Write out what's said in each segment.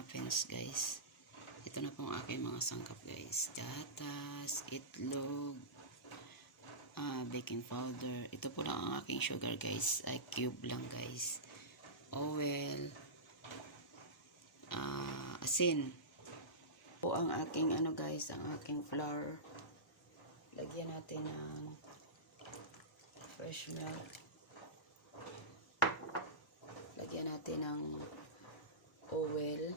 muffins guys. Ito na po ang aking mga sangkap guys. Gatas, itlog, baking powder. Ito po lang ang aking sugar guys. Ay cube lang guys. Oil, asin. Po ang aking guys, ang aking flour. Lagyan natin ng fresh milk. Lagyan natin ng oil.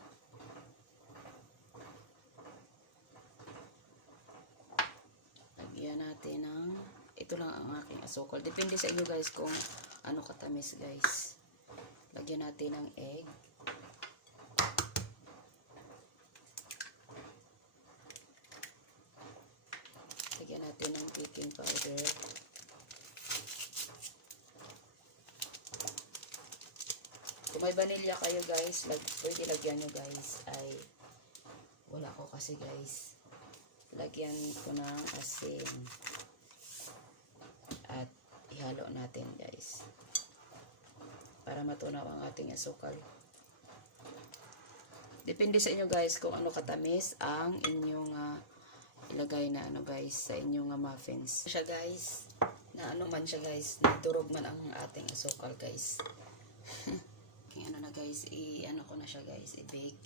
Lagyan natin ng, ito lang ang aking asukal. Depende sa inyo guys kung ano katamis guys. Lagyan natin ng egg. Lagyan natin ng baking powder. Kung may vanilla kayo guys, pwede lagyan nyo guys. Ay, wala ko kasi guys. Lagyan ko ng asin. At ihalo natin guys. Para matunaw ang ating asukal. Depende sa inyo guys kung ano katamis ang inyong ilagay na guys sa inyong muffins. Siya guys, na ano man siya guys, nagturog man ang ating asukal guys. Kaya na guys, i-ano ko na siya guys, i-bake.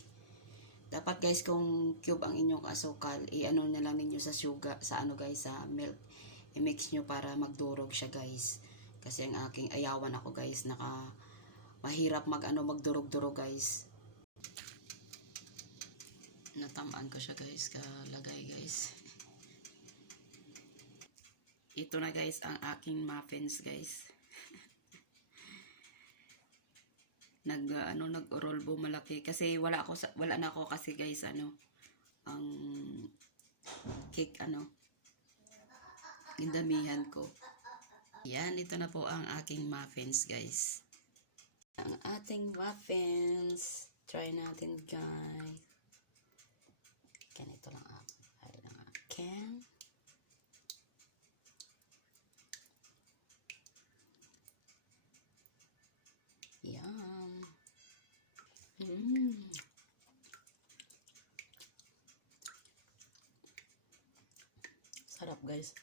Dapat guys kung cube ang inyong asukal, i-ano na lang ninyo sa sugar, sa guys, sa milk. I-mix nyo para magdurog siya guys. Kasi ang aking ayawan ako guys, mahirap magdurog-durog guys. Natamaan ko siya guys, kalagay guys. Ito na guys ang aking muffins guys. Nag-roll bo malaki kasi wala na ako kasi guys ang cake gindamihan ko. Yan, ito na po ang aking muffins guys. Ang ating muffins. Try natin guys. Ganito lang ang akin. Yum. Sarap guys.